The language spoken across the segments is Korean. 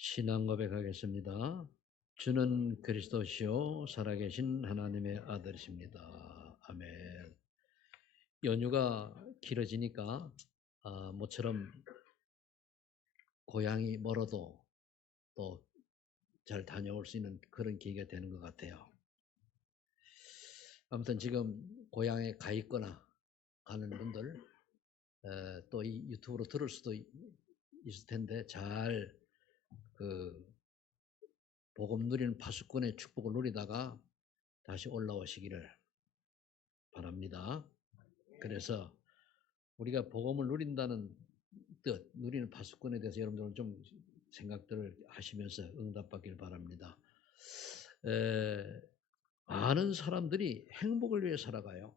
신앙 고백하겠습니다. 주는 그리스도시요 살아계신 하나님의 아들이십니다. 아멘. 연휴가 길어지니까 모처럼 고향이 멀어도 또 잘 다녀올 수 있는 그런 계기가 되는 것 같아요. 아무튼 지금 고향에 가 있거나 가는 분들 또 이 유튜브로 들을 수도 있을 텐데 잘 복음 누리는 파수꾼의 축복을 누리다가 다시 올라오시기를 바랍니다. 그래서 우리가 복음을 누린다는 뜻, 누리는 파수꾼에 대해서 여러분들은 좀 생각들을 하시면서 응답받길 바랍니다. 많은 사람들이 행복을 위해 살아가요.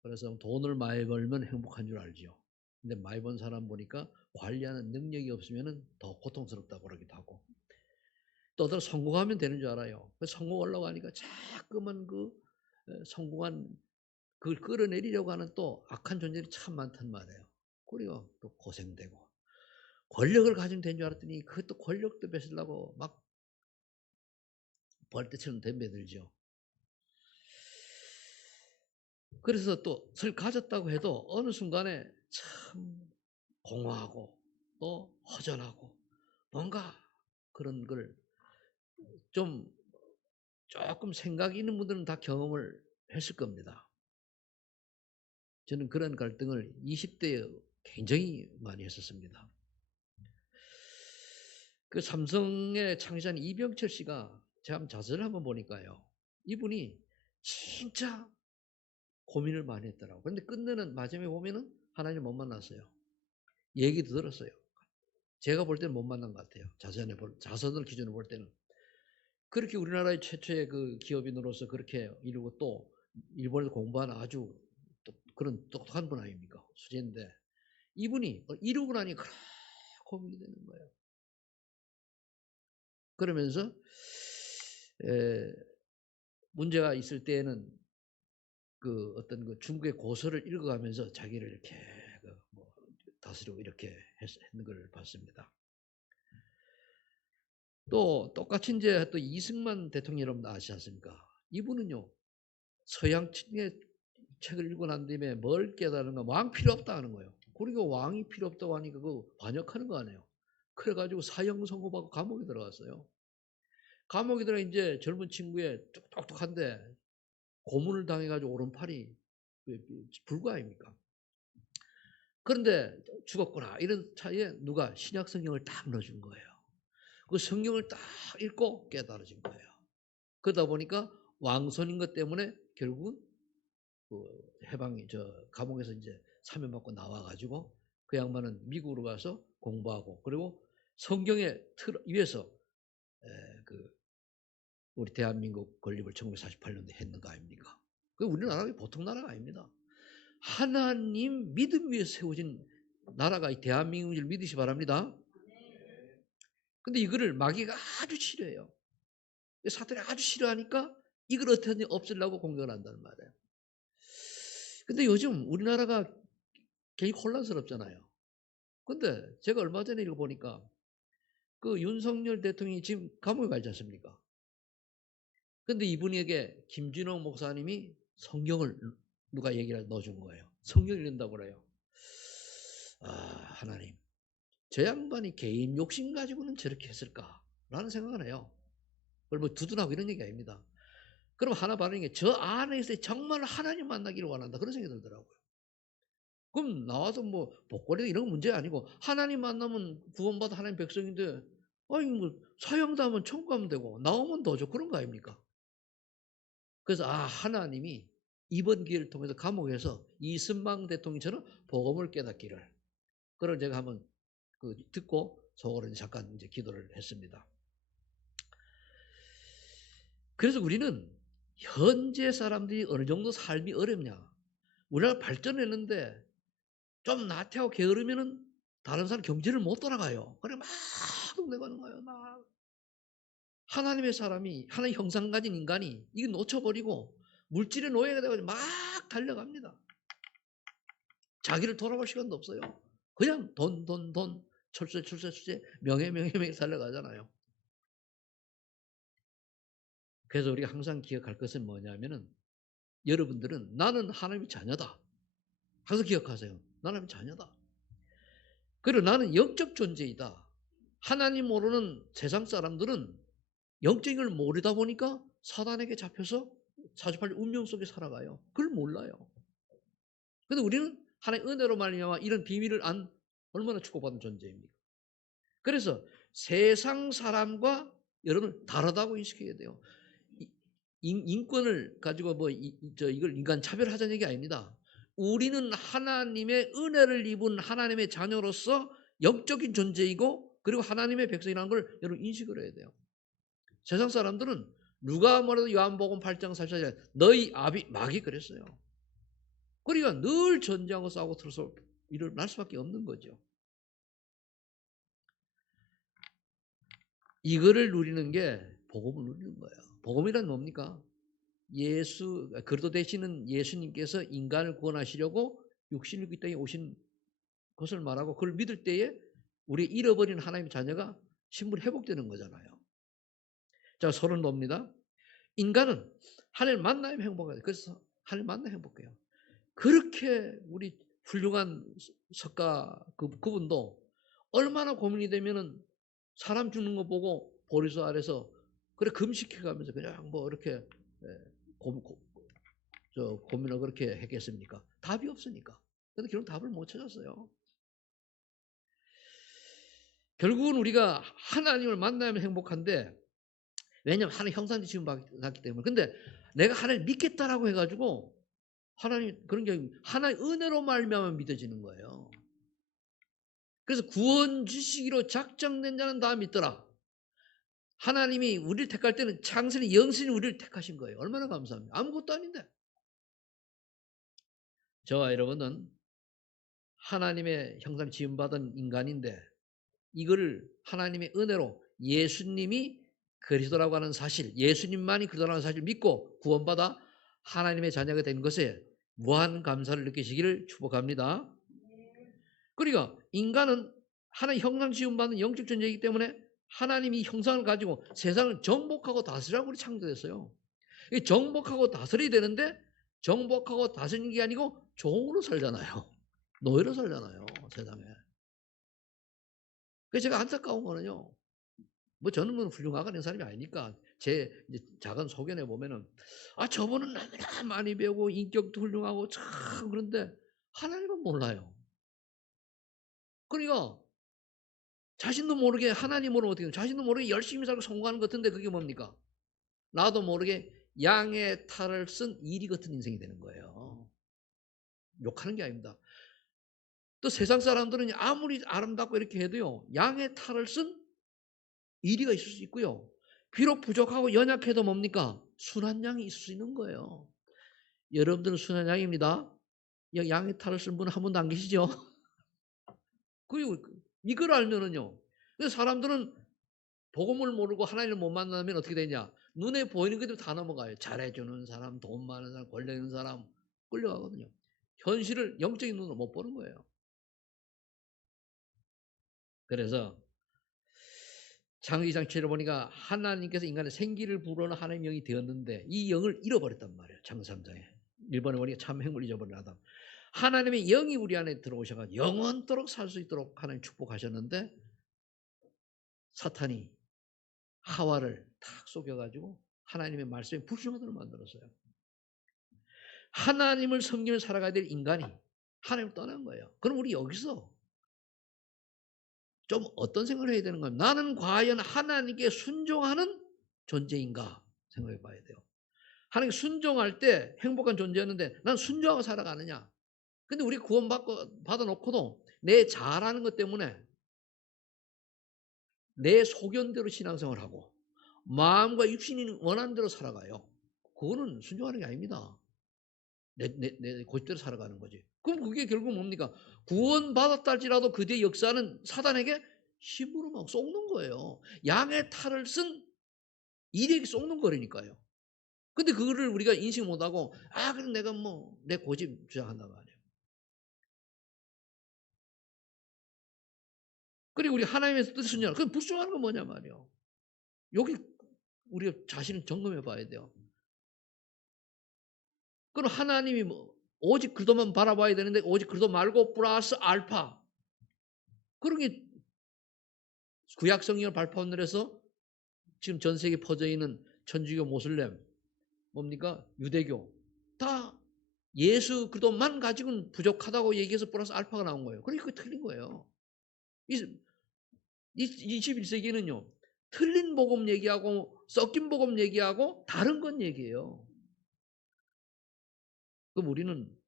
그래서 돈을 많이 벌면 행복한 줄 알죠. 근데 많이 번 사람 보니까 관리하는 능력이 없으면 더 고통스럽다고 그러기도 하고 또 어떤 성공하면 되는 줄 알아요. 성공 올라가니까 자꾸만 성공한 그걸 끌어내리려고 하는 또 악한 존재들이 참 많단 말이에요. 그리고 또 고생되고 권력을 가지면 된 줄 알았더니 그것도 권력도 뺏으려고 막 벌떼처럼 덤벼들죠. 그래서 또 설 가졌다고 해도 어느 순간에 참 공허하고 또 허전하고 뭔가 그런 걸 좀 조금 생각이 있는 분들은 다 경험을 했을 겁니다. 저는 그런 갈등을 20대에 굉장히 많이 했었습니다. 그 삼성의 창시자인 이병철 씨가 제가 한번 자서를 한번 보니까요. 이분이 진짜 고민을 많이 했더라고요. 그런데 끝내는 마지막에 보면은 하나님을 못 만났어요. 얘기도 들었어요. 제가 볼 때는 못 만난 것 같아요. 자선을 기준으로 볼 때는. 그렇게 우리나라의 최초의 그 기업인으로서 그렇게 이루고 또 일본에서 공부한 아주 그런 똑똑한 분 아닙니까? 수재인데 이분이 이루고 나니 그렇게 고민이 되는 거예요. 그러면서 문제가 있을 때에는 그 어떤 그 중국의 고서를 읽어가면서 자기를 이렇게 뭐 다스리고 이렇게 했는 걸 봤습니다. 또 똑같이 이제 또 이승만 대통령 여러분 아시지 않습니까? 이분은요 서양 측의 책을 읽고 난 뒤에 뭘 깨달은가 왕 필요 없다 하는 거예요. 그리고 왕이 필요 없다고 하니까 그거 반역하는 거 아니에요. 그래가지고 사형 선고받고 감옥에 들어갔어요. 감옥에 들어 이제 젊은 친구에 똑똑한데 고문을 당해가지고 오른팔이 불구 아닙니까? 그런데 죽었구나 이런 차이에 누가 신약 성경을 딱 넣어준 거예요. 그 성경을 딱 읽고 깨달아진 거예요. 그러다 보니까 왕손인 것 때문에 결국은 그 해방이 감옥에서 이제 사면받고 나와가지고 그 양반은 미국으로 가서 공부하고 그리고 성경의 틀 위에서 그 우리 대한민국 건립을 1948년도에 했는 거 아닙니까? 그 우리나라가 보통 나라가 아닙니다. 하나님 믿음 위에 세워진 나라가 이 대한민국을 믿으시 바랍니다. 근데 이거를 마귀가 아주 싫어해요. 사탄이 아주 싫어하니까 이걸 어떻게든 없애려고 공격을 한다는 말이에요. 근데 요즘 우리나라가 굉장히 혼란스럽잖아요. 근데 제가 얼마 전에 이거 보니까 그 윤석열 대통령이 지금 감옥에 가 있지 않습니까? 근데 이분에게 김진호 목사님이 성경을 누가 얘기를 넣어준 거예요. 성경을 읽는다고 그래요. 아, 하나님. 저 양반이 개인 욕심 가지고는 저렇게 했을까라는 생각을 해요. 그걸 뭐 두둔하고 이런 얘기 아닙니다. 그럼 하나 바르는 게 저 안에서 정말 하나님 만나기를 원한다. 그런 생각이 들더라고요. 그럼 나와서 뭐 복권이 이런 문제 아니고 하나님 만나면 구원받아 하나님 백성인데 아니 뭐 사형당하면 천국 가면 되고 나오면 도죠. 그런 거 아닙니까? 그래서 하나님이 이번 기회를 통해서 감옥에서 이승만 대통령처럼 복음을 깨닫기를 그걸 제가 한번 듣고 속으로 잠깐 이제 기도를 했습니다. 그래서 우리는 현재 사람들이 어느 정도 삶이 어렵냐? 우리나라 발전했는데 좀 나태하고 게으르면은 다른 사람 경제를 못 따라가요. 그래 막 동네가는 거예요. 막 하나님의 사람이 하나님 형상 가진 인간이 이거 놓쳐버리고 물질의 노예가 돼가지고 막 달려갑니다. 자기를 돌아볼 시간도 없어요. 그냥 돈, 돈, 돈. 출세 명예 살려가잖아요. 그래서 우리가 항상 기억할 것은 뭐냐면은 여러분들은 나는 하나님의 자녀다. 항상 기억하세요. 나는 하나님의 자녀다. 그리고 나는 영적 존재이다. 하나님 모르는 세상 사람들은 영적인 걸 모르다 보니까 사단에게 잡혀서 사주팔 운명 속에 살아가요. 그걸 몰라요. 근데 우리는 하나님의 은혜로 말미암아 이런 비밀을 안 얼마나 축복받은 존재입니까? 그래서 세상 사람과 여러분 다르다고 인식해야 돼요. 인권을 가지고 이걸 인간 차별하자는 얘기 아닙니다. 우리는 하나님의 은혜를 입은 하나님의 자녀로서 영적인 존재이고 그리고 하나님의 백성이라는 걸 여러분 인식을 해야 돼요. 세상 사람들은 누가 뭐라도 요한복음 8장 44절 너희 아비 막이 그랬어요. 그러니까 늘 전쟁하고 싸우고 틀어서 일어날 수밖에 없는 거죠. 이거를 누리는 게 복음을 누리는 거예요. 복음이란 뭡니까? 그리스도 되시는 예수님께서 인간을 구원하시려고 육신을 이 땅에 오신 것을 말하고 그걸 믿을 때에 우리 잃어버린 하나님의 자녀가 신분 회복되는 거잖아요. 자, 서론 봅니다. 인간은 하나님 만나면 행복해요. 그래서 하나님 만나면 행복해요. 그렇게 우리 훌륭한 석가 그분도 얼마나 고민이 되면은 사람 죽는 거 보고 보리수 아래서 그래 금식해가면서 그냥 뭐 이렇게 고민을 그렇게 했겠습니까? 답이 없으니까. 근데 결국 답을 못 찾았어요. 결국은 우리가 하나님을 만나면 행복한데 왜냐하면 하나님 형상이 지금 받기 때문에. 근데 내가 하나님 믿겠다라고 해가지고 하나님 그런 게 하나의 은혜로 말미암아 믿어지는 거예요. 그래서 구원 주시기로 작정된 자는 다 믿더라. 하나님이 우리를 택할 때는 창세는 영신이 우리를 택하신 거예요. 얼마나 감사합니다. 아무것도 아닌데. 저와 여러분은 하나님의 형상 지음받은 인간인데 이거를 하나님의 은혜로 예수님이 그리스도라고 하는 사실, 예수님만이 그리스도라고 하는 사실을 믿고 구원받아 하나님의 자녀가 된 것에 무한 감사를 느끼시기를 축복합니다. 그러니까 인간은 하나님 형상 지음받은 영적 존재이기 때문에 하나님이 형상을 가지고 세상을 정복하고 다스리라고 우리 창조됐어요. 정복하고 다스려야 되는데 정복하고 다스리는 게 아니고 종으로 살잖아요. 노예로 살잖아요. 세상에. 그래서 제가 안타까운 거는요. 뭐 저는 뭐 훌륭하게 사람이 아니니까 제 작은 소견에 보면은 저분은 너무나 많이 배우고 인격도 훌륭하고 참 그런데 하나님은 몰라요. 그러니까 자신도 모르게 하나님으로 어떻게 자신도 모르게 열심히 살고 성공하는 것 같은데 그게 뭡니까? 나도 모르게 양의 탈을 쓴 이리 같은 인생이 되는 거예요. 욕하는 게 아닙니다. 또 세상 사람들은 아무리 아름답고 이렇게 해도요. 양의 탈을 쓴 이리가 있을 수 있고요. 비록 부족하고 연약해도 뭡니까? 순한 양이 있을 수 있는 거예요. 여러분들은 순한 양입니다. 양의 탈을 쓴 분은 한 분도 안 계시죠? 그리고 이걸 알면은요. 사람들은 복음을 모르고 하나님을 못 만나면 어떻게 되냐? 눈에 보이는 것도 다 넘어가요. 잘해주는 사람, 돈 많은 사람, 권력 있는 사람 끌려가거든요. 현실을 영적인 눈으로 못 보는 거예요. 그래서 창세기 7을 보니까 하나님께서 인간의 생기를 불어넣은 하나님의 영이 되었는데 이 영을 잃어버렸단 말이에요. 창세기 3장에. 일본에 보니까 참 행을 잊어버린 아담. 하나님의 영이 우리 안에 들어오셔서 영원토록 살 수 있도록 하나님 축복하셨는데 사탄이 하와를 탁 속여가지고 하나님의 말씀에 불순하도록 만들었어요. 하나님을 섬기며 살아가야 될 인간이 하나님을 떠난 거예요. 그럼 우리 여기서 좀 어떤 생각을 해야 되는 거예요? 나는 과연 하나님께 순종하는 존재인가 생각해 봐야 돼요. 하나님께 순종할 때 행복한 존재였는데 난 순종하고 살아가느냐? 근데 우리 받아놓고도 내 잘하는 것 때문에 내 소견대로 신앙생활을 하고 마음과 육신이 원하는 대로 살아가요. 그거는 순종하는 게 아닙니다. 내 고집대로 살아가는 거지. 그럼 그게 결국 뭡니까? 구원받았다 할지라도 그 뒤에 역사는 사단에게 힘으로 막 쏟는 거예요. 양의 탈을 쓴 일에게 쏟는 거라니까요. 근데 그거를 우리가 인식 못하고 그럼 내가 뭐 내 고집 주장한단 말이에요. 그리고 우리 하나님의 뜻을 순종하는 그 불순종하는 건 뭐냐 말이에요. 여기 우리가 자신을 점검해 봐야 돼요. 그럼 하나님이 뭐 오직 그리스도만 바라봐야 되는데 오직 그리스도 말고 플러스 알파 그런 게 구약 성경을 발판으로 해서 지금 전 세계에 퍼져 있는 천주교, 모슬렘, 뭡니까? 유대교 다 예수 그리스도만 가지고는 부족하다고 얘기해서 플러스 알파가 나온 거예요. 그러니까 그게 틀린 거예요. 21세기는요. 틀린 복음 얘기하고 섞인 복음 얘기하고 다른 건 얘기해요. 그럼 우리는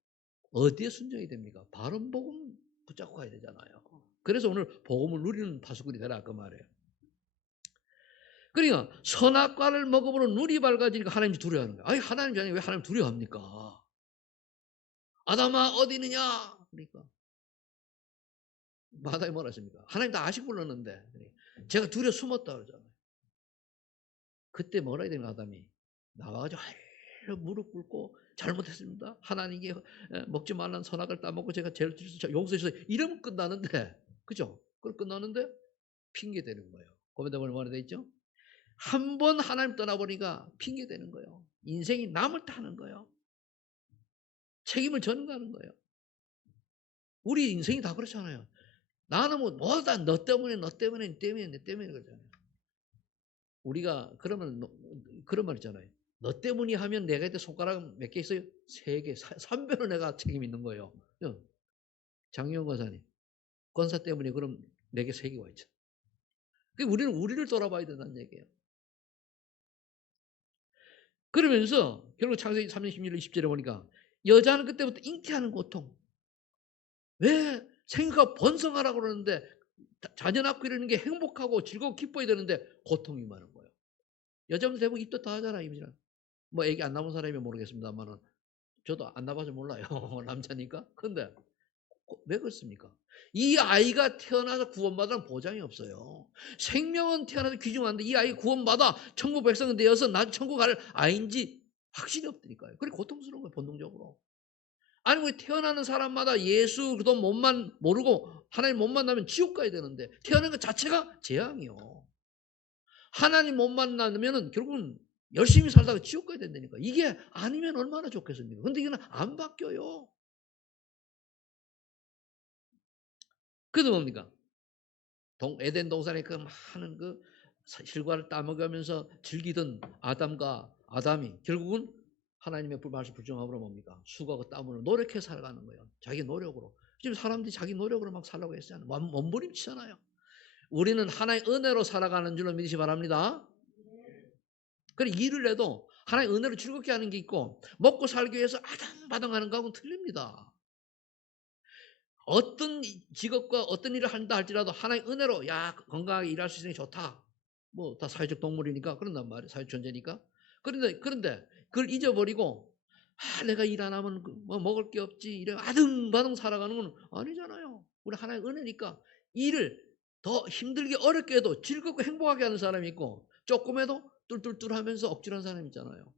어디에 순종이 됩니까? 바른 복음 붙잡고 가야 되잖아요. 그래서 오늘 복음을 누리는 파수꾼이 되라 그 말이에요. 그러니까 선악과를 먹어보는 눈이 밝아지니까 하나님이 두려워하는 거예요. 아니 하나님이 아니고 왜 하나님 두려워합니까? 아담아 어디 있느냐? 그러니까 마다이 뭐라 했습니까? 하나님 다 아시고 불렀는데 제가 두려워 숨었다 그러잖아요. 그때 뭐라 해야 되나 아담이 나와가지고 무릎 꿇고 잘못했습니다. 하나님께 먹지 말라는 선악을 따먹고 제가 죄를 용서해 주세요. 이러면 끝나는데 그죠? 그걸 끝나는데 핑계 대는 거예요. 거기다 뭐라 돼 있죠? 한 번 하나님 떠나보니까 핑계 대는 거예요. 인생이 남을 타는 거예요. 책임을 전가하는 거예요. 우리 인생이 다 그렇잖아요. 나는 뭐다 너 때문에 그러잖아요. 우리가 그러면 그런 말 있잖아요. 너 때문이 하면 내가 이때 손가락 몇 개 있어요? 3개, 3배로 내가 책임 있는 거예요. 장유영 권사님, 권사 때문에 그럼 내게 3개 와 있죠. 우리는 우리를 돌아봐야 된다는 얘기예요. 그러면서 결국 창세기 3장 16절 20절에 보니까 여자는 그때부터 잉태하는 고통. 왜 생육과 번성하라고 그러는데 자녀 낳고 이러는 게 행복하고 즐겁고 기뻐야 되는데 고통이 많은 거예요. 여자분들 대부분 입덧 다 하잖아, 임신은. 뭐 애기 안 낳은 사람이면 모르겠습니다만은 저도 안 낳아서 몰라요. 남자니까. 근데 왜 그렇습니까? 이 아이가 태어나서 구원받으라는 보장이 없어요. 생명은 태어나서 귀중한데 이 아이 구원받아 천국 백성은 되어서 나중에 천국 갈 아이인지 확신이 없다니까요. 그래 고통스러운 거예요, 본능적으로. 아니 왜 태어나는 사람마다 예수 그도 몸만 모르고 하나님 못 만나면 지옥 가야 되는데 태어나는 것 자체가 재앙이요. 하나님 못 만나면은 결국은 열심히 살다가 지옥 가야 된다니까. 이게 아니면 얼마나 좋겠습니까? 근데 이거는 안 바뀌어요. 그래도 뭡니까? 에덴 동산에 그 많은 그 실과를 따먹으면서 즐기던 아담이 결국은 하나님의 말씀 불정함으로 뭡니까? 수고하고 땀으로 노력해 살아가는 거예요. 자기 노력으로. 지금 사람들이 자기 노력으로 막 살라고 했잖아요. 몸부림치잖아요. 우리는 하나의 은혜로 살아가는 줄로 믿으시 바랍니다. 그래 일을 해도 하나의 은혜로 즐겁게 하는 게 있고 먹고 살기 위해서 아담바당하는 거하고는 틀립니다. 어떤 직업과 어떤 일을 한다 할지라도 하나의 은혜로 야 건강하게 일할 수 있으니 좋다. 뭐 다 사회적 동물이니까 그런단 말이에요. 사회적 존재니까. 그런데 그걸 잊어버리고 내가 일 안 하면 뭐 먹을 게 없지 이래 아등바등 살아가는 건 아니잖아요. 우리 하나의 은혜니까 일을 더 힘들게 어렵게 해도 즐겁고 행복하게 하는 사람이 있고 조금 해도 뚫뚫뚫 하면서 억지로 하는 사람이 있잖아요.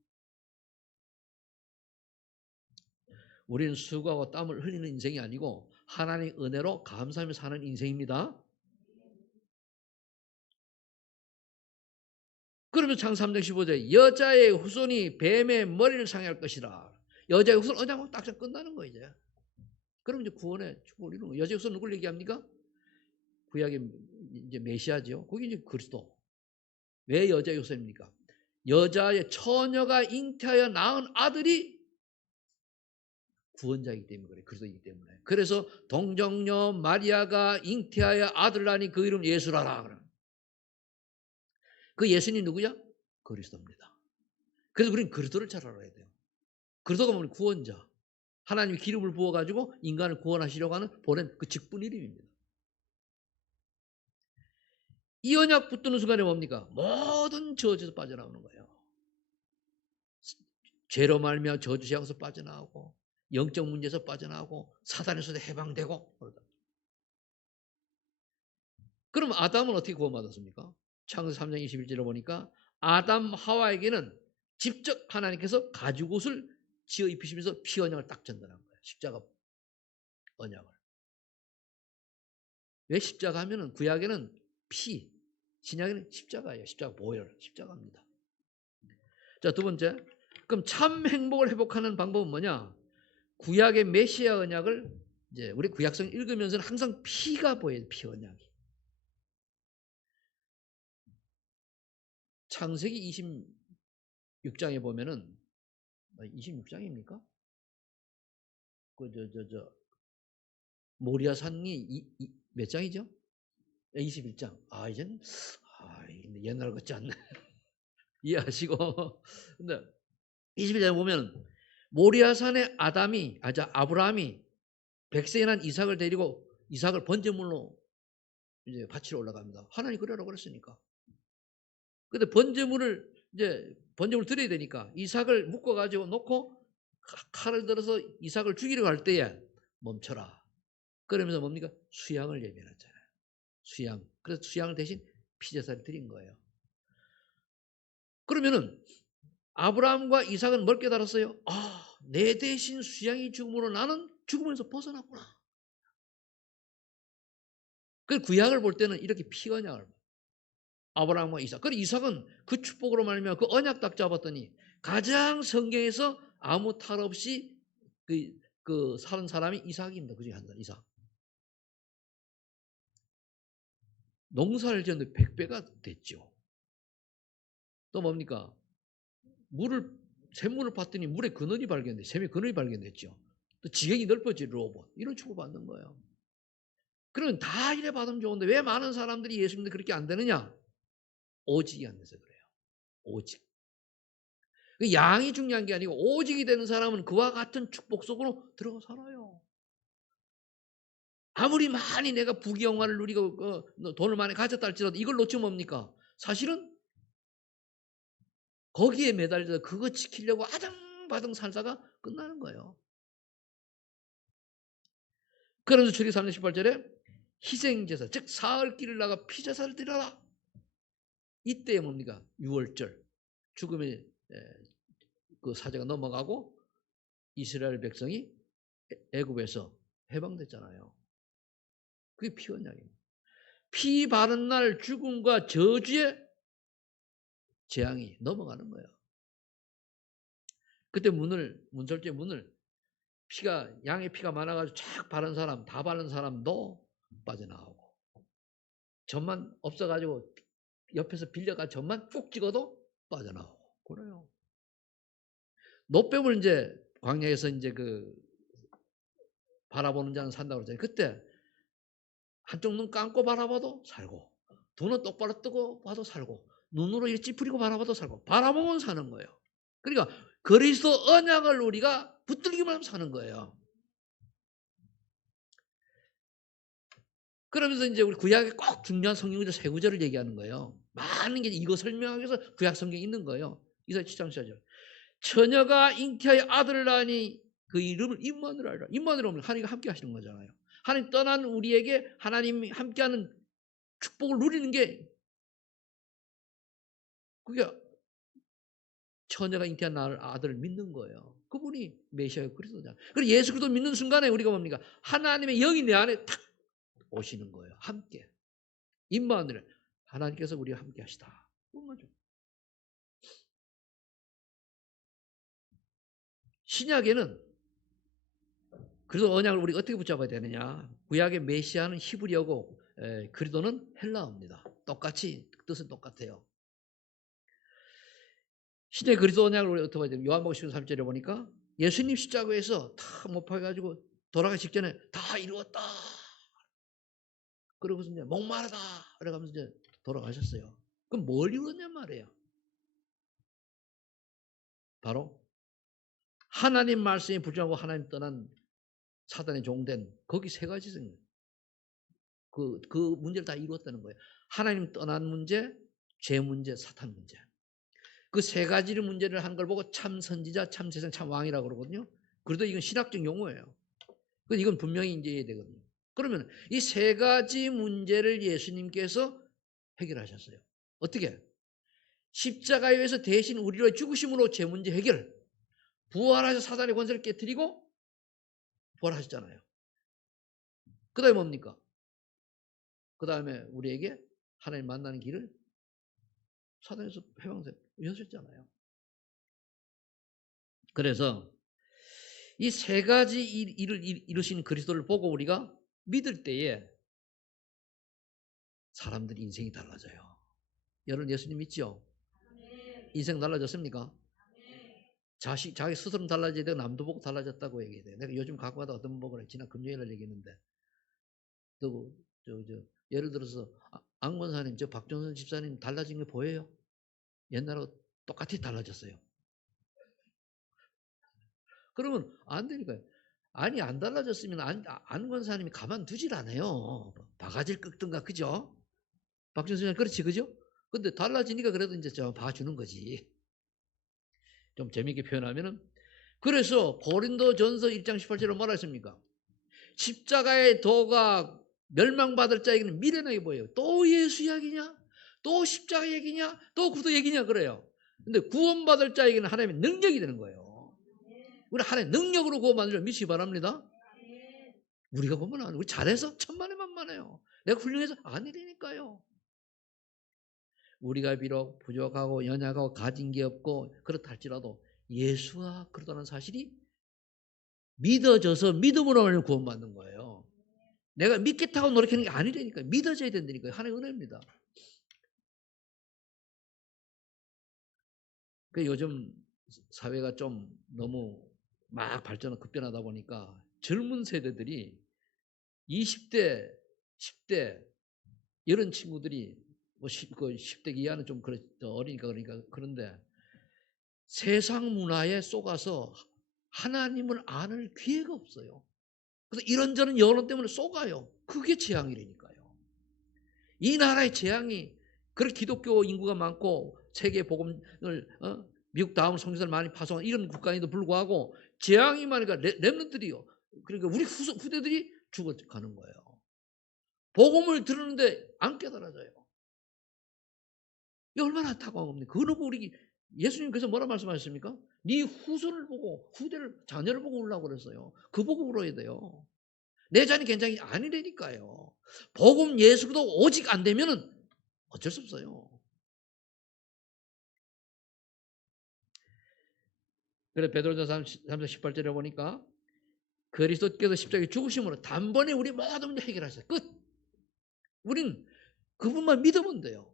우리는 수고하고 땀을 흘리는 인생이 아니고 하나님의 은혜로 감사하며 사는 인생입니다. 그러면 창 3장 15절에 여자의 후손이 뱀의 머리를 상할 것이라. 여자의 후손 언제 딱 끝나는 거 이제. 그럼 이제 구원의 축복을 이루는 거. 여자의 후손 누굴 얘기합니까? 구약의 이제 메시아죠. 거기 이제 그리스도. 왜 여자의 후손입니까? 여자의 처녀가 잉태하여 낳은 아들이 구원자이기 때문에 그래. 그리스도이기 때문에. 그래서 동정녀 마리아가 잉태하여 아들을 낳으니 그 이름 예수라라. 그 예수님 누구야? 그리스도입니다. 그래서 우리는 그리스도를 잘 알아야 돼요. 그리스도가 뭐냐? 구원자. 하나님이 기름을 부어가지고 인간을 구원하시려고 하는 보낸 그 직분 이름입니다. 이 언약 붙드는 순간에 뭡니까? 모든 저주에서 빠져나오는 거예요. 죄로 말미암아 저주 재앙에서 빠져나오고 영적 문제에서 빠져나오고 사단에서도 해방되고 그럼 아담은 어떻게 구원받았습니까? 창세기 3장 21절에 보니까 아담 하와에게는 직접 하나님께서 가죽옷을 지어 입히시면서 피 언약을 딱 전달한 거예요. 십자가 언약을. 왜 십자가 하면은 구약에는 피, 신약에는 십자가예요. 십자가 보혈, 십자가입니다. 자, 두 번째. 그럼 참 행복을 회복하는 방법은 뭐냐? 구약의 메시아 언약을 이제 우리 구약성 읽으면서는 항상 피가 보여요. 피 언약이. 창세기 26장에 보면은 26장입니까? 모리아산이 몇 장이죠? 21장. 이젠 옛날 같지 않네. 이해하시고. 근데 21장에 보면 모리아산의 아브라함이 100세에 난 이삭을 데리고 이삭을 번제물로 이제 바치러 올라갑니다. 하나님 그러라고 그랬으니까. 근데 번제물을 드려야 되니까 이삭을 묶어 가지고 놓고 칼을 들어서 이삭을 죽이려고 할 때에 멈춰라. 그러면서 뭡니까? 수양을 예배했잖아요. 수양. 그래서 수양을 대신 피제사를 드린 거예요. 그러면은 아브라함과 이삭은 뭘 깨달았어요? 내 대신 수양이 죽음으로 나는 죽음에서 벗어났구나. 그 구약을 볼 때는 이렇게 피 언약을 아브라함과 이삭. 그리고 이삭은 그 축복으로 말미암아 그 언약 딱 잡았더니 가장 성경에서 아무 탈 없이 그 사는 사람이 이삭입니다. 그중에 한 사람 이삭. 농사를 지었는데 100배가 됐죠. 또 뭡니까? 샘물을 봤더니 물에 근원이 발견돼. 샘의 근원이 발견됐죠. 또 지경이 넓어지 로봇. 이런 축복 받는 거예요. 그러면 다 이래 받으면 좋은데 왜 많은 사람들이 예수 믿는데 그렇게 안 되느냐? 오직이 안 돼서 그래요. 오직. 그 양이 중요한 게 아니고 오직이 되는 사람은 그와 같은 축복 속으로 들어가 살아요. 아무리 많이 내가 부귀영화를 누리고 돈을 많이 가졌다 할지라도 이걸 놓치면 뭡니까? 사실은 거기에 매달려서 그거 지키려고 아등바등 살다가 끝나는 거예요. 그러면서 출애굽기 3장 18절에 희생제사 즉 사흘길을 나가 피제사를 드려라. 이때 뭡니까? 6월절 죽음의 그 사제가 넘어가고 이스라엘 백성이 애굽에서 해방됐잖아요. 그게 피 언약입니다. 피 바른 날 죽음과 저주의 재앙이 넘어가는 거예요. 그때 문설주의 문을 양의 피가 많아가지고 쫙 바른 사람, 다 바른 사람도 빠져나오고 점만 없어가지고 옆에서 빌려가 점만 쭉 찍어도 빠져나오고 그래요. 노뱀을 이제 광야에서 이제 바라보는 자는 산다고 그러잖아요. 그때 한쪽 눈 감고 바라봐도 살고 두 눈 똑바로 뜨고 봐도 살고 눈으로 이렇게 찌푸리고 바라봐도 살고 바라보면 사는 거예요. 그러니까 그리스도 언약을 우리가 붙들기만 하면 사는 거예요. 그러면서 이제 우리 구약에 꼭 중요한 성경 구절 세 구절을 얘기하는 거예요. 많은 게 이거 설명하기 위해서 구약 성경에 있는 거예요. 이사야 7장 14절. 처녀가 잉태하여 아들을 낳으니 그 이름을 임마누엘 하리라. 임마누엘 하면 하나님과 함께 하시는 거잖아요. 하나님 떠난 우리에게 하나님이 함께하는 축복을 누리는 게 그게 처녀가 잉태한 아들을 믿는 거예요. 그분이 메시아의 그리스도잖아요. 그리고 예수 그리스도 믿는 순간에 우리가 뭡니까? 하나님의 영이 내 안에 탁 오시는 거예요. 함께. 임마누엘 하나님께서 우리와 함께 하시다. 신약에는 그래서 언약을 우리가 어떻게 붙잡아야 되느냐? 구약의 메시아는 히브리어고 그리스도는 헬라어입니다. 똑같이 뜻은 똑같아요. 신의 그리스도 언약을 우리가 어떻게 봐야 되냐? 요한복음 13절에 보니까 예수님 십자가에서 다 못 박아가지고 돌아가기 직전에 다 이루었다. 그러고서 이제 목마르다. 그래가면서 이제 돌아가셨어요. 그럼 뭘 이루었냔 말이에요. 바로 하나님 말씀이 불정하고 하나님 떠난 사단의 종된 거기 세 가지 그 문제를 다 이루었다는 거예요. 하나님 떠난 문제, 죄 문제, 사탄 문제. 그 세 가지의 문제를 한 걸 보고 참 선지자, 참 세상, 참 왕이라고 그러거든요. 그래도 이건 신학적 용어예요. 이건 분명히 이제 해야 되거든요. 그러면 이 세 가지 문제를 예수님께서 해결하셨어요. 어떻게? 십자가에 의해서 대신 우리를 죽으심으로 죄 문제 해결. 부활하셔서 사단의 권세를 깨뜨리고 부활하셨잖아요. 그 다음에 뭡니까? 그 다음에 우리에게 하나님 만나는 길을 사단에서 회방세 여셨잖아요. 그래서 이 세 가지 일을 이루신 그리스도를 보고 우리가 믿을 때에 사람들이 인생이 달라져요. 여러분 예수님 믿죠? 인생 달라졌습니까? 자기 스스로 달라져야 되고 남도 보고 달라졌다고 얘기해요. 내가 요즘 갖고 가다 어떤 분 보고 지난 금요일날 얘기했는데 또 예를 들어서 안권사님 저 박종선 집사님 달라진 게 보여요? 옛날하고 똑같이 달라졌어요. 그러면 안 되니까요. 아니 안 달라졌으면 안권사님이 가만두질 않아요. 바가지를 긁든가 그죠? 박종선 집사님 그렇지 그죠? 근데 달라지니까 그래도 이제 좀 봐주는 거지. 좀 재미있게 표현하면은 그래서 고린도전서 1장 18절에 뭐라 했습니까? 십자가의 도가 멸망받을 자에게는 미련하게 보여요. 또 예수 이야기냐? 또 십자가 얘기냐? 또 구도 얘기냐? 그래요. 근데 구원받을 자에게는 하나님의 능력이 되는 거예요. 우리 하나님의 능력으로 구원받는 줄 믿으시기 바랍니다. 우리가 보면 안, 우리 잘해서 천만에 만만해요. 내가 훌륭해서 아니라니까요. 우리가 비록 부족하고 연약하고 가진 게 없고 그렇다 할지라도 예수가 그러다는 사실이 믿어져서 믿음으로 말하면 구원받는 거예요. 내가 믿겠다고 노력하는 게 아니라니까요. 믿어져야 된다니까요. 하나님의 은혜입니다. 그 요즘 사회가 좀 너무 막 발전하고 급변하다 보니까 젊은 세대들이 20대, 10대 이런 친구들이 뭐 10대 이하는 좀 어리니까 그런데 세상 문화에 속아서 하나님을 아는 기회가 없어요. 그래서 이런저런 여론 때문에 속아요. 그게 재앙이라니까요. 이 나라의 재앙이 그렇게 기독교 인구가 많고 세계 복음을 미국 다음 성교사를 많이 파송한 이런 국가인데도 불구하고 재앙이 많으니까 렘넌트들이요. 그러니까 우리 후대들이 죽어가는 거예요. 복음을 들었는데 안 깨달아져요. 이 얼마나 안타까운 겁니까? 그거 놓고 우리 예수님 그래서 뭐라 말씀하셨습니까? 네 후손을 보고 후대를 자녀를 보고 울라고 그랬어요. 그 보고 울어야 돼요. 내 자녀 괜찮이 아니라니까요. 복음 예수도 오직 안 되면은 어쩔 수 없어요. 그래 베드로전서 3장 18절에 보니까 그리스도께서 십자가에 죽으심으로 단번에 우리 모든 문제 해결하셨어요. 끝. 우린 그분만 믿으면 돼요.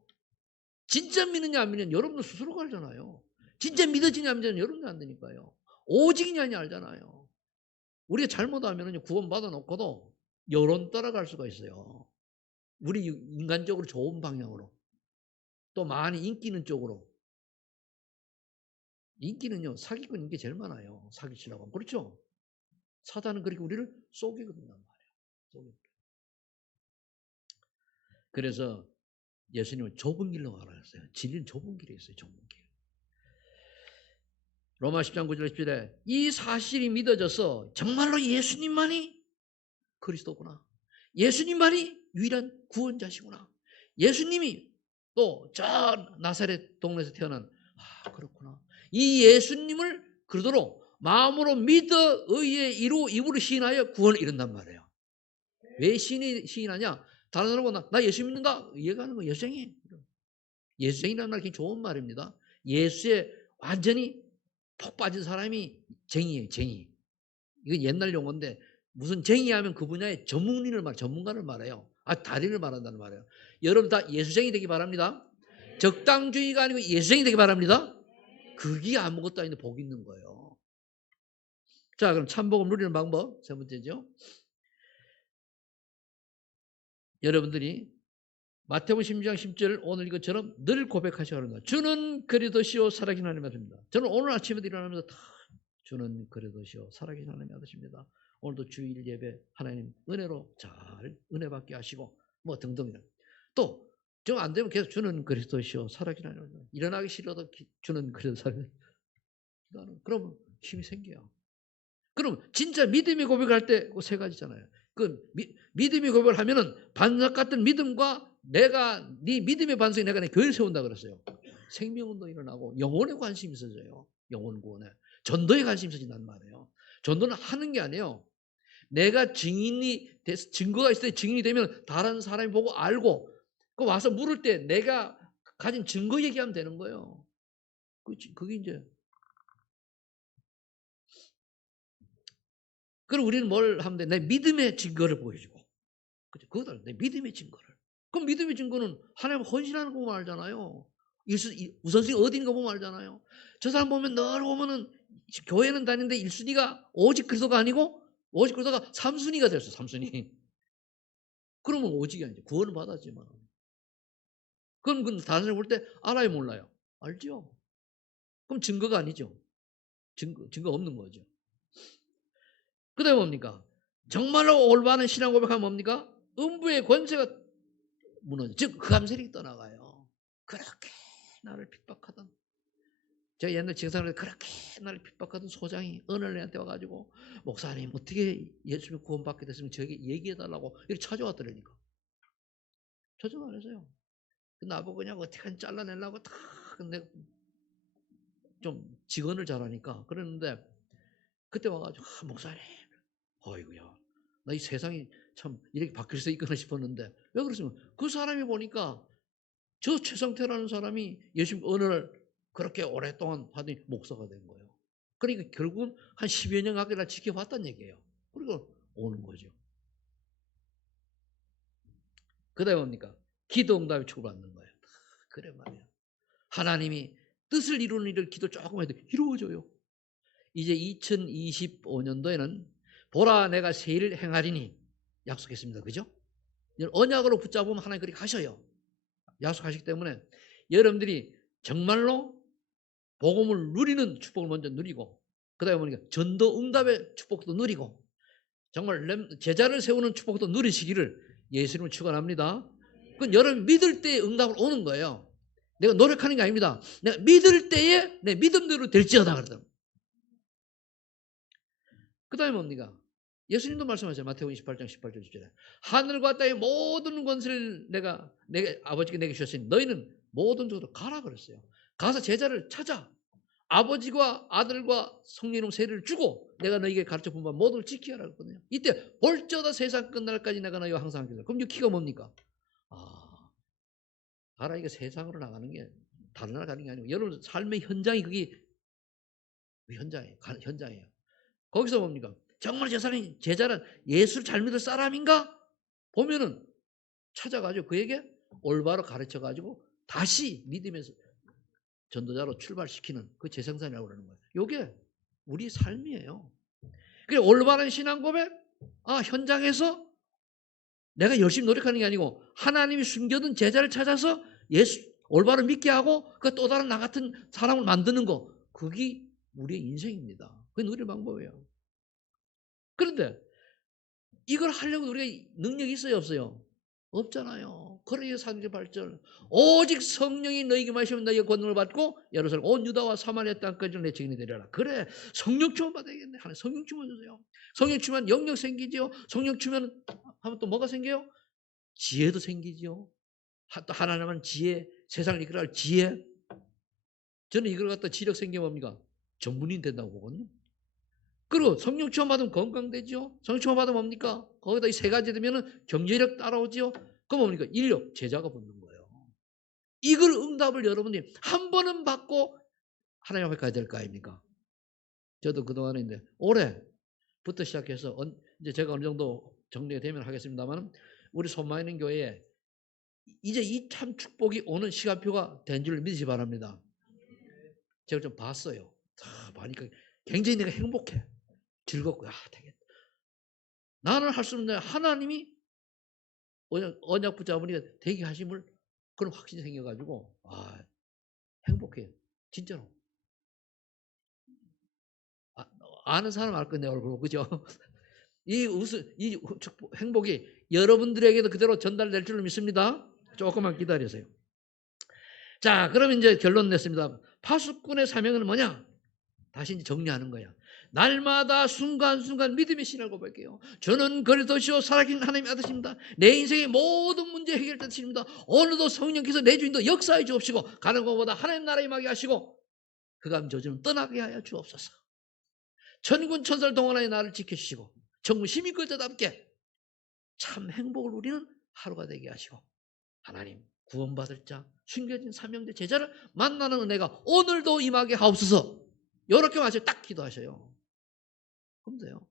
진짜 믿느냐 안 믿느냐 여러분도 스스로 알잖아요. 진짜 믿어지냐 안 믿느냐 여러분도 안 되니까요. 오직이냐 아니 알잖아요. 우리가 잘못하면 구원 받아놓고도 여론 따라갈 수가 있어요. 우리 인간적으로 좋은 방향으로 또 많이 인기 있는 쪽으로. 인기는요 사기꾼 인기 제일 많아요. 사기치려고 하면. 그렇죠? 사단은 그렇게 우리를 속이거든요 말이에요. 그래서 예수님은 좁은 길로 가라 했어요. 진리는 좁은 길에 있어요. 좁은 길. 로마 10장 9절 10절에 이 사실이 믿어져서 정말로 예수님만이 그리스도구나. 예수님만이 유일한 구원자시구나. 예수님이 또 저 나사렛 동네에서 태어난 그렇구나. 이 예수님을 그러도록 마음으로 믿어 의에 이루 입으로 시인하여 구원을 이룬단 말이에요. 왜 시인하냐? 다른 사람은 나 예수 믿는다. 이해가는 거 예수쟁이. 예수쟁이라는 말 굉장히 좋은 말입니다. 예수에 완전히 푹 빠진 사람이 쟁이에요. 쟁이. 이건 옛날 용어인데 무슨 쟁이하면 그 분야의 전문가를 말해요. 달인을 말한다는 말이에요. 여러분 다 예수쟁이 되기 바랍니다. 적당주의가 아니고 예수쟁이 되기 바랍니다. 그게 아무것도 아닌데 복 있는 거예요. 자, 그럼 참복음 누리는 방법 세 번째죠. 여러분들이 마태복음 16장 10절 오늘 이것처럼 늘 고백하셔야 하는 거예요. 주는 그리스도시요 살아계신 하나님의 아들입니다. 저는 오늘 아침에도 일어나면서 다 주는 그리스도시요 살아계신 하나님의 아들입니다. 오늘도 주일 예배 하나님 은혜로 잘 은혜 받게 하시고 뭐 등등. 또 정 안 되면 계속 주는 그리스도시요 살아계신 하나님 일어나기 싫어도 주는 그리스도 그러면 힘이 생겨요. 그럼 진짜 믿음의 고백할 때 그 세 가지잖아요. 그 믿음의 고백을 하면은 반석 같은 믿음과 내가 네 믿음의 반석이 내가 내 교회를 세운다 그랬어요. 생명운동 일어나고 영혼에 관심이 있어져요. 영혼 구원에 전도에 관심이 있어진단 말이에요. 전도는 하는 게 아니에요. 내가 증인이 돼서 증거가 있을 때 증인이 되면 다른 사람이 보고 알고 그 와서 물을 때 내가 가진 증거 얘기하면 되는 거예요. 그게 이제 그럼 우리는 뭘 하면 돼? 내 믿음의 증거를 보여주고. 그죠? 그거다. 내 믿음의 증거를. 그럼 믿음의 증거는 하나님 헌신하는 거 보면 알잖아요. 우선순위 어디 있는 거 보면 알잖아요. 저 사람 보면 늘 보면은 교회는 다니는데 1순위가 오직 그리스도가 아니고 오직 그리스도가 3순위가 됐어. 3순위. 그러면 오직이 아니죠. 구원은 받았지만. 그럼 다른 사람 볼 때 알아요, 몰라요? 알죠. 그럼 증거가 아니죠. 증거 없는 거죠. 그 다음에 뭡니까? 정말로 올바른 신앙 고백하면 뭡니까? 음부의 권세가 무너져. 즉, 흑암세력이 떠나가요. 그렇게 나를 핍박하던, 제가 옛날 징상을 그렇게 나를 핍박하던 소장이 어느 날 내한테 와가지고, 목사님, 어떻게 예수님 구원받게 됐으면 저에게 얘기해달라고 이렇게 찾아왔더라니까. 저좀 안 했어요. 나보고 그냥 어떻게 잘라내려고 다, 근데 좀 직언을 잘하니까. 그랬는데, 그때 와가지고, 목사님, 어이구야. 나 이 세상이 참 이렇게 바뀔 수 있구나 싶었는데, 왜 그러시면 그 사람이 보니까 저 최성태라는 사람이 예수님 어느 날 그렇게 오랫동안 하더니 목사가 된 거예요. 그러니까 결국은 한 10여 년 가까이 날 지켜봤다는 얘기예요. 그리고 오는 거죠. 그 다음에 뭡니까? 기도 응답이 축복받는 거예요. 그래 말이에요. 하나님이 뜻을 이루는 일을 기도 조금 해도 이루어져요. 이제 2025년도에는 보라 내가 새 일을 행하리니 약속했습니다. 그죠? 언약으로 붙잡으면 하나님 그렇게 하셔요. 약속하시기 때문에 여러분들이 정말로 복음을 누리는 축복을 먼저 누리고, 그 다음에 보니까 전도 응답의 축복도 누리고, 정말 제자를 세우는 축복도 누리시기를 예수님을 축원합니다. 그건 여러분 믿을 때 응답을 오는 거예요. 내가 노력하는 게 아닙니다. 내가 믿을 때에 내 믿음대로 될지어다 그러더라고요. 그 다음에 뭡니까? 예수님도 말씀하세요. 마태복음 28장 18절 10절에 하늘과 땅의 모든 권세를 내가 아버지께 내게 주셨으니 너희는 모든 쪽으로 가라 그랬어요. 가서 제자를 찾아 아버지와 아들과 성령의 세례를 주고 내가 너희에게 가르쳐 본 바 모두를 지키라 했거든요. 이때 볼저다 세상 끝날까지 내가 너희와 항상 함께 있다. 그럼 이 키가 뭡니까? 가라 이게 세상으로 나가는 게 다른 나라 가는 게 아니고 여러분 삶의 현장이 그게 현장이에요. 거기서 뭡니까? 정말 저 사람이 제자는 예수를 잘 믿을 사람인가? 보면은 찾아가지고 그에게 올바로 가르쳐가지고 다시 믿음에서 전도자로 출발시키는 그 재생산이라고 그러는 거예요. 이게 우리 삶이에요. 그래 올바른 신앙 고백, 현장에서 내가 열심히 노력하는 게 아니고 하나님이 숨겨둔 제자를 찾아서 예수 올바로 믿게 하고 그 또 다른 나 같은 사람을 만드는 거, 그게 우리의 인생입니다. 그게 누릴 방법이에요. 그런데 이걸 하려고 우리가 능력이 있어요, 없어요? 없잖아요. 그러니 사도행 8절 오직 성령이 너희에게 마시면 너희가 권능을 받고 예루살렘 온 유다와 사마리아 땅까지 내 증인이 되리라. 그래 성령 충만 받아야겠네. 하나님 성령 충만 주세요. 성령 충만 영역 생기지요. 성령 충만 하면 또 뭐가 생겨요? 지혜도 생기지요. 또 하나님은 지혜, 세상을 이끌어갈 지혜. 저는 이걸 갖다 지력 생기면 뭡니까? 전문인 된다고 보거든요. 그리고 성령 충만 받으면 건강되죠. 성령 충만 받으면 뭡니까? 거기다 이 세 가지 되면은 경제력 따라오죠. 그럼 뭡니까? 인력, 제자가 붙는 거예요. 이걸 응답을 여러분이 한 번은 받고 하나님 앞에 가야 될 거 아닙니까? 저도 그동안에 이제 올해부터 시작해서 이제 제가 어느 정도 정리가 되면 하겠습니다만 우리 손마이는 교회에 이제 이 참 축복이 오는 시간표가 된 줄 믿으시 바랍니다. 제가 좀 봤어요. 보니까 굉장히 내가 행복해. 즐겁고, 되겠다. 나는 할 수 없는 하나님이 언약 붙잡으니까 되게 하심을 그런 확신이 생겨가지고, 행복해요. 진짜로. 아는 사람 알 거예요, 내 얼굴. 그죠? 이 행복이 여러분들에게도 그대로 전달될 줄로 믿습니다. 조금만 기다리세요. 자, 그럼 이제 결론 냈습니다. 파수꾼의 사명은 뭐냐? 다시 이제 정리하는 거야. 날마다 순간순간 믿음의 신을 고백해요. 저는 그리스도시요 살아계신 하나님의 아들입니다. 내 인생의 모든 문제 해결되십니다. 오늘도 성령께서 내 주인도 역사해 주옵시고 가는 것보다 하나님 나라에 임하게 하시고 그감 저주는 떠나게 하여 주옵소서. 천군 천사를 동원하여 나를 지켜주시고 정심이 그저답게 참 행복을 누리는 하루가 되게 하시고 하나님 구원받을 자 숨겨진 삼형제 제자를 만나는 은혜가 오늘도 임하게 하옵소서. 이렇게 마시고 딱 기도하셔요. 그럼 돼요.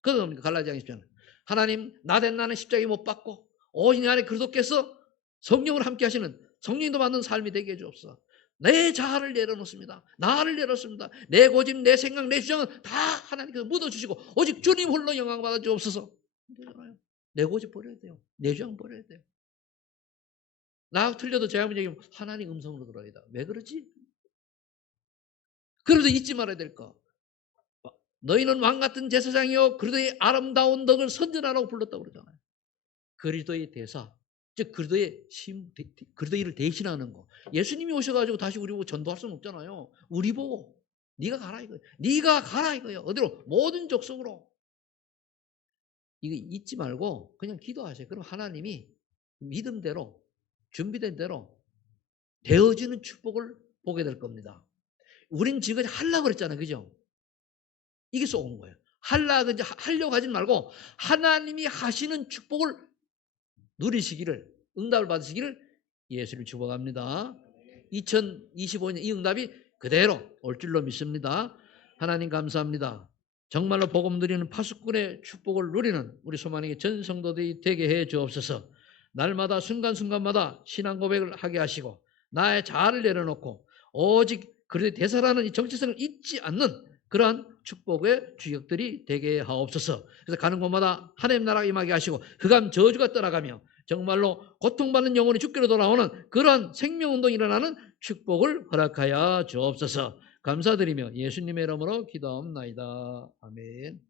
그건 뭡니까? 갈라디아 10장 하나님 나된 나는 십자가에 못 박고 오직 내 안에 그리스도께서 성령을 함께 하시는 성령도 받는 삶이 되게 해주옵소서. 내 자아를 내려놓습니다. 나를 내려놓습니다. 내 고집, 내 생각, 내 주장은 다 하나님께서 묻어주시고 오직 주님 홀로 영광 받아 주옵소서. 내 고집 버려야 돼요. 내 주장 버려야 돼요. 나 틀려도 제가 문제 얘기하면 하나님 음성으로 들어야 돼. 왜 그러지? 그래도 잊지 말아야 될 거. 너희는 왕같은 제사장이요 그리스도의 아름다운 덕을 선전하라고 불렀다고 그러잖아요. 그리스도의 대사, 즉 그리스도의 일을 대신하는 거. 예수님이 오셔가지고 다시 우리 보고 전도할 수는 없잖아요. 우리 보고 네가 가라 이거예요. 네가 가라 이거예요. 어디로? 모든 족속으로. 이거 잊지 말고 그냥 기도하세요. 그럼 하나님이 믿음대로 준비된 대로 되어지는 축복을 보게 될 겁니다. 우린 지금까지 하려고 그랬잖아요. 그죠? 이게 쏘는 거예요. 하려고 하지 말고 하나님이 하시는 축복을 누리시기를, 응답을 받으시기를 예수를 축복합니다. 2025년 이 응답이 그대로 올 줄로 믿습니다. 하나님 감사합니다. 정말로 복음 누리는 파수꾼의 축복을 누리는 우리 소망의 전 성도들이 되게 해 주옵소서. 날마다 순간순간마다 신앙 고백을 하게 하시고 나의 자아를 내려놓고 오직 그리스도의 대사라는 이 정체성을 잊지 않는 그러한 축복의 주역들이 되게 하옵소서. 그래서 가는 곳마다 하나님 나라가 임하게 하시고 흑암 저주가 떠나가며 정말로 고통받는 영혼이 죽기로 돌아오는 그러한 생명운동이 일어나는 축복을 허락하여 주옵소서. 감사드리며 예수님의 이름으로 기도합나이다. 아멘.